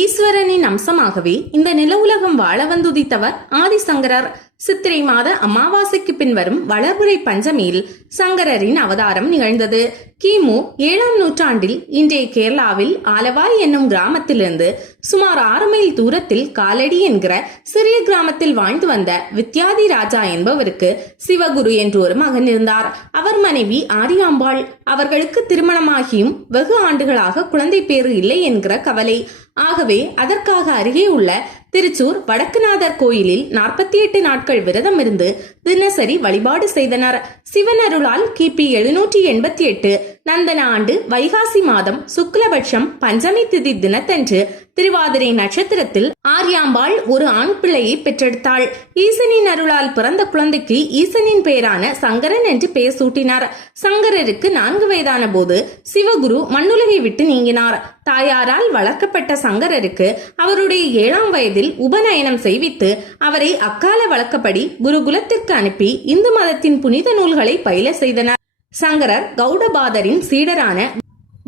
ஈஸ்வரனின் அம்சமாகவே இந்த நில உலகம் வாழ வந்துதித்தவர் ஆதிசங்கரர். சித்திரை மாத அமாவாசைக்கு பின் வரும் வளர்புரை பஞ்சமியில் சங்கரரின் அவதாரம் நிகழ்ந்தது. கிமு 7ஆம் நூற்றாண்டில் இன்றைய கேரளாவில் ஆலவாய் என்னும் கிராமத்திலிருந்து சுமார் 6 மைல் தூரத்தில் காலடி என்கிற சிறிய கிராமத்தில் வாழ்ந்து வந்த வித்யாதி ராஜா என்பவருக்கு சிவகுரு என்று ஒரு மகன் இருந்தார். அவர் மனைவி ஆரியாம்பாள். அவர்களுக்கு திருமணமாகியும் வெகு ஆண்டுகளாக குழந்தை பேறு இல்லை என்கிற கவலை. ஆகவே அதற்காக அருகே உள்ள திருச்சூர் வடக்குநாதர் கோயிலில் 48 நாட்கள் விரதம் இருந்து தினசரி வழிபாடு செய்தனர். சிவன் அருளால் கிபி 788 நந்தன ஆண்டு வைகாசி மாதம் சுக்லபட்சம் பஞ்சமி திதி தினத்தன்று திருவாதிரை நட்சத்திரத்தில் ஆரியாம்பாள் ஒரு ஆண் பிள்ளையை பெற்றெடுத்தாள். ஈசனின் அருளால் பிறந்த குழந்தைக்கு ஈசனின் பெயரான சங்கரன் என்று பெயர் சூட்டினார். சங்கரருக்கு 4 வயதான போது சிவகுரு மண்ணுலகை விட்டு நீங்கினார். தாயாரால் வளர்க்கப்பட்ட சங்கரருக்கு அவருடைய 7ஆம் வயதில் உபநயனம் செய்வித்து அவரை அக்கால வழக்கப்படி குருகுலத்திற்கு அனுப்பி இந்து மதத்தின் புனித நூல்களை பயில செய்தனர். சங்கரர் கௌடபாதரின் சீடரான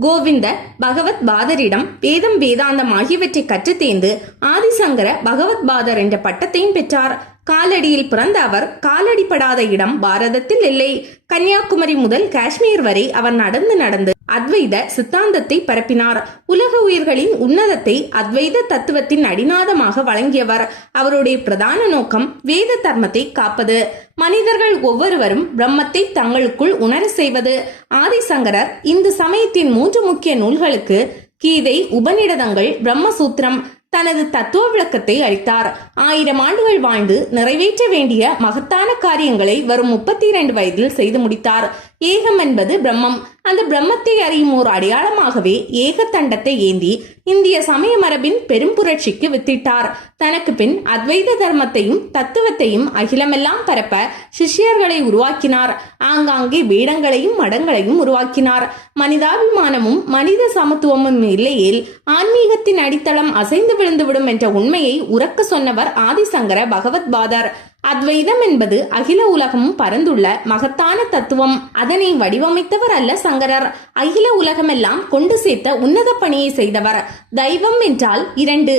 கோவிந்த பகவத் பாதரிடம் வேதம் வேதாந்தம் ஆகியவற்றை கற்று தேர்ந்து ஆதிசங்கர பகவத் பாதர் என்ற பட்டத்தையும் பெற்றார். காலடியில் பிறந்த அவர் காலடிப்படாத இடம் பாரதத்தில் இல்லை. கன்னியாகுமரி முதல் காஷ்மீர் வரை அவர் நடந்து அத்வைத சித்தாந்தத்தை பரப்பினார். உலக உயிர்களின் உன்னதத்தை அத்வைத தத்துவத்தின் அடிநாதமாக வழங்கியவர். அவருடைய பிரதான நோக்கம் வேத தர்மத்தை காப்பது, மனிதர்கள் ஒவ்வொருவரும் பிரம்மத்தை தங்களுக்குள் உணர செய்வது. ஆதிசங்கரர் இந்து சமயத்தின் 3 முக்கிய நூல்களுக்கு கீதை, உபநிடதங்கள், பிரம்மசூத்திரம் தனது தத்துவ விளக்கத்தை அளித்தார். 1000 ஆண்டுகள் வாழ்ந்து நிறைவேற்ற வேண்டிய மகத்தான காரியங்களை வரும் 32 வயதில் செய்து முடித்தார். ஏகம் என்பது பிரம்மம். அந்த பிரம்மத்தை அறியும் ஓர் அடையாளமாகவே ஏக தண்டத்தை ஏந்தி இந்திய சமய மரபின் பெரும் புரட்சிக்கு வித்திட்டார். தனக்கு பின் அத்வைத தர்மத்தையும் தத்துவத்தையும் அகிலமெல்லாம் பரப்ப சிஷ்யர்களை உருவாக்கினார். ஆங்காங்கே வேடங்களையும் மடங்களையும் உருவாக்கினார். மனிதாபிமானமும் மனித சமத்துவமும் இல்லையேல் ஆன்மீகத்தின் அடித்தளம் அசைந்து விழுந்துவிடும் என்ற உண்மையை உரக்க சொன்னவர் ஆதிசங்கர பகவத் பாதர். அத்வைதம் என்பது அகில உலகமும் பரந்துள்ள மகத்தான தத்துவம். அதனை வடிவமைத்தவர் அல்ல சங்கரர், அகில உலகமெல்லாம் கொண்டு சேர்த்த உன்னத பணியை செய்தவர். தெய்வம் என்றால் 2,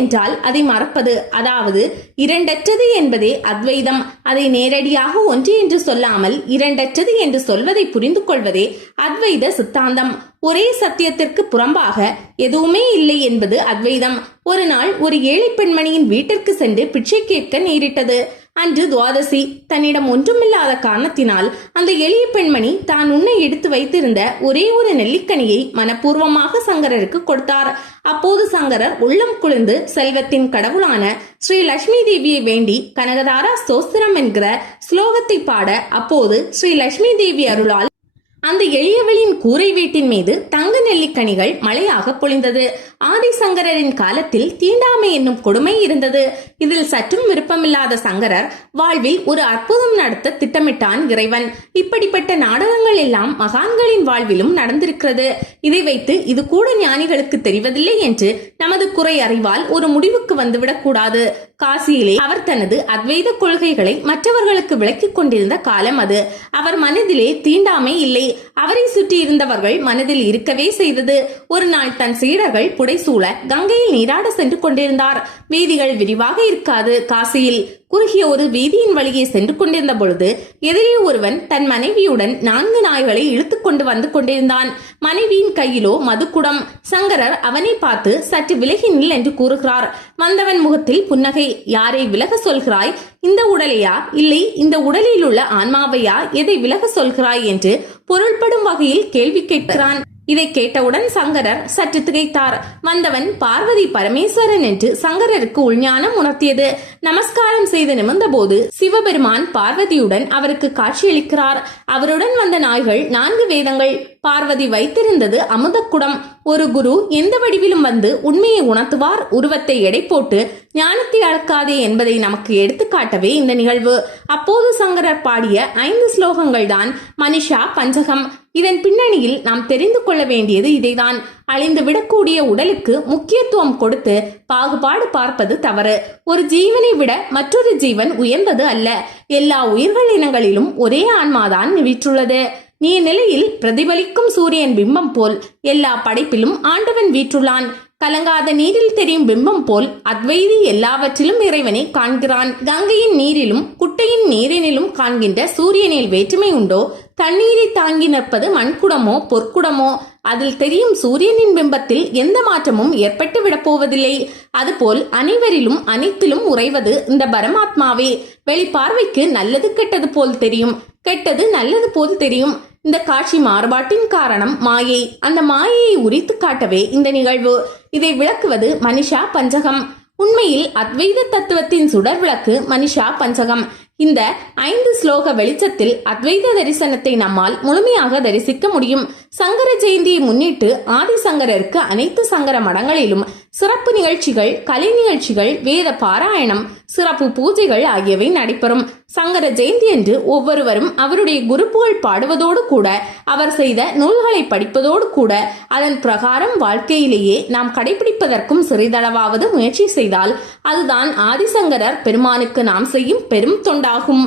என்றால் அதை மறப்பது, அதாவது இரண்டற்றது என்பதே அத்வைதம். அதை நேரடியாக ஒன்று என்று சொல்லாமல் இரண்டற்றது என்று சொல்வதை புரிந்து கொள்வதே அத்வைத சித்தாந்தம். ஒரே சத்தியத்திற்கு புறம்பாக எதுவுமே இல்லை என்பது அத்வைதம். ஒரு நாள் ஒரு ஏழை பெண்மணியின் வீட்டிற்கு சென்று பிச்சை கேட்க நேரிட்டது. அன்று துவாதசி. தன்னிடம் ஒன்றுமில்லாத காரணத்தினால் அந்த எளிய பெண்மணி தான் உன்னை எடுத்து வைத்திருந்த ஒரே ஒரு நெல்லிக்கனியை மனப்பூர்வமாக சங்கரருக்கு கொடுத்தார். அப்போது சங்கரர் உள்ளம் குளிர்ந்து செல்வத்தின் கடவுளான ஸ்ரீ லட்சுமி தேவியை வேண்டி கனகதாரா ஸ்தோத்திரம் என்கிற ஸ்லோகத்தை பாட, அப்போது ஸ்ரீ லட்சுமி தேவி அருளால் அந்த எளியவளின் கூரை வீட்டின் மீது தங்க நெல்லிக்கனிகள் மழையாக பொழிந்தது. ஆதிசங்கரின் காலத்தில் தீண்டாமை என்னும் கொடுமை இருந்தது. இதில் சற்றும் விருப்பமில்லாத சங்கரர் வாழ்வில் ஒரு அற்புதம் நடத்த திட்டமிட்டான் இறைவன். இப்படிப்பட்ட நாடகங்கள் எல்லாம் மகான்களின் வாழ்விலும் நடந்திருக்கிறது. இதை வைத்து இது கூட ஞானிகளுக்கு தெரிவதில்லை என்று நமது குறை அறிவால் ஒரு முடிவுக்கு வந்துவிடக் கூடாது. காசியிலே அவர் தனது அத்வைத கொள்கைகளை மற்றவர்களுக்கு விளக்கிக் கொண்டிருந்த காலம் அது. அவர் மனதிலே தீண்டாமை இல்லை, அவரை சுற்றி இருந்தவர்கள் மனதில் இருக்கவே செய்தது. ஒரு நாள் தன் சீடர்கள் புடைசூழ கங்கையில் நீராட சென்று கொண்டிருந்தார். வீதிகள் விரிவாக இருக்காது. காசியில் குறுகிய ஒரு வீதியின் வழியே சென்று கொண்டிருந்த பொழுது எதிரே ஒருவன் தன் மனைவியுடன் 4 நாய்களை இழுத்துக் கொண்டு வந்து கொண்டிருந்தான். மனைவியின் கையிலோ மதுக்குடம். சங்கரர் அவனை பார்த்து சற்று விலகி நில் என்று கூறுகிறார். வந்தவன் முகத்தில் புன்னகை. யாரை விலக சொல்கிறாய்? இந்த உடலையா, இல்லை இந்த உடலில் உள்ள ஆன்மாவையா? எதை விலக சொல்கிறாய் என்று பொருள்படும் வகையில் கேள்வி கேட்கிறான். இதை கேட்டவுடன் சங்கரர் சற்று திகைத்தார். வந்தவன் பார்வதி பரமேஸ்வரன் என்று சங்கரருக்கு உள்ஞானம் உணர்த்தியது. நமஸ்காரம் செய்து நிமிர்ந்த போது சிவபெருமான் பார்வதியுடன் அவருக்கு காட்சியளிக்கிறார். அவருடன் வந்த நாய்கள் 4 வேதங்கள். பார்வதி வைத்திருந்தது அமுதக்குடம். ஒரு குரு எந்த வடிவிலும் வந்து உண்மையை உணர்த்துவார். உருவத்தை எடை போட்டு ஞானத்தை அளக்காதே என்பதை நமக்கு எடுத்துக்காட்டவே இந்த நிகழ்வு. அப்போது சங்கரர் பாடிய 5 ஸ்லோகங்கள் தான் மனிஷா பஞ்சகம். இதன் பின்னணியில் நாம் தெரிந்து கொள்ள வேண்டியது இதைதான். அழிந்து விடக்கூடிய உடலுக்கு முக்கியத்துவம் கொடுத்து பாகுபாடு பார்ப்பது தவறு. ஒரு ஜீவனை விட மற்றொரு ஜீவன் உயர்ந்தது அல்ல. எல்லா உயிர்கள் இனங்களிலும் ஒரே ஆன்மாதான் வீற்றுள்ளது. நீ நிலையில் பிரதிபலிக்கும் சூரியன் பிம்பம் போல் எல்லா படைப்பிலும் ஆண்டவன் வீற்றுள்ளான். கலங்காத நீரில் தெரியும் பிம்பம் போல் அத்வைதி எல்லாவற்றிலும் இறைவனை காண்கிறான். கங்கையின் நீரிலும் குட்டையின் நீரினிலும் காண்கின்ற சூரியனில் வேற்றுமை உண்டோ? தண்ணீரை தாங்கி நிற்பது மண்குடமோ பொற்குடமோ? அதில் தெரியும் சூரியனின் பிம்பத்தில் எந்த மாற்றமும் ஏற்பட்டு விடப்போவதில்லை. அதுபோல் அனைவரிலும் அனைத்திலும் உறைவது இந்த பரமாத்மாவே. வெளிப்பார்வைக்கு நல்லது கெட்டது போல் தெரியும், கெட்டது நல்லது போல் தெரியும். இந்த காட்சி மாறுபாட்டின் காரணம் மாயை. அந்த மாயையை உரித்து காட்டவே இந்த நிகழ்வு. இதை விளக்குவது மனிஷா பஞ்சகம். உண்மையில் அத்வைத தத்துவத்தின் சுடர் விளக்கு மனிஷா பஞ்சகம். இந்த 5 ஸ்லோக வெளிச்சத்தில் அத்வைத தரிசனத்தை நம்மால் முழுமையாக தரிசிக்க முடியும். சங்கர ஜெயந்தியை முன்னிட்டு ஆதிசங்கரருக்கு அனைத்து சங்கர மடங்களிலும் சிறப்பு நிகழ்ச்சிகள், கலை நிகழ்ச்சிகள், வேத பாராயணம், சிறப்பு பூஜைகள் ஆகியவை நடைபெறும். சங்கர ஜெயந்தி என்று ஒவ்வொருவரும் அவருடைய குருப்புகள் பாடுவதோடு கூட அவர் செய்த நூல்களை படிப்பதோடு கூட அதன் பிரகாரம் வாழ்க்கையிலேயே நாம் கடைபிடிப்பதற்கும் சிறிதளவாவது முயற்சி செய்தால் அதுதான் ஆதிசங்கரர் பெருமானுக்கு நாம் செய்யும் பெரும் தொண்டாகும்.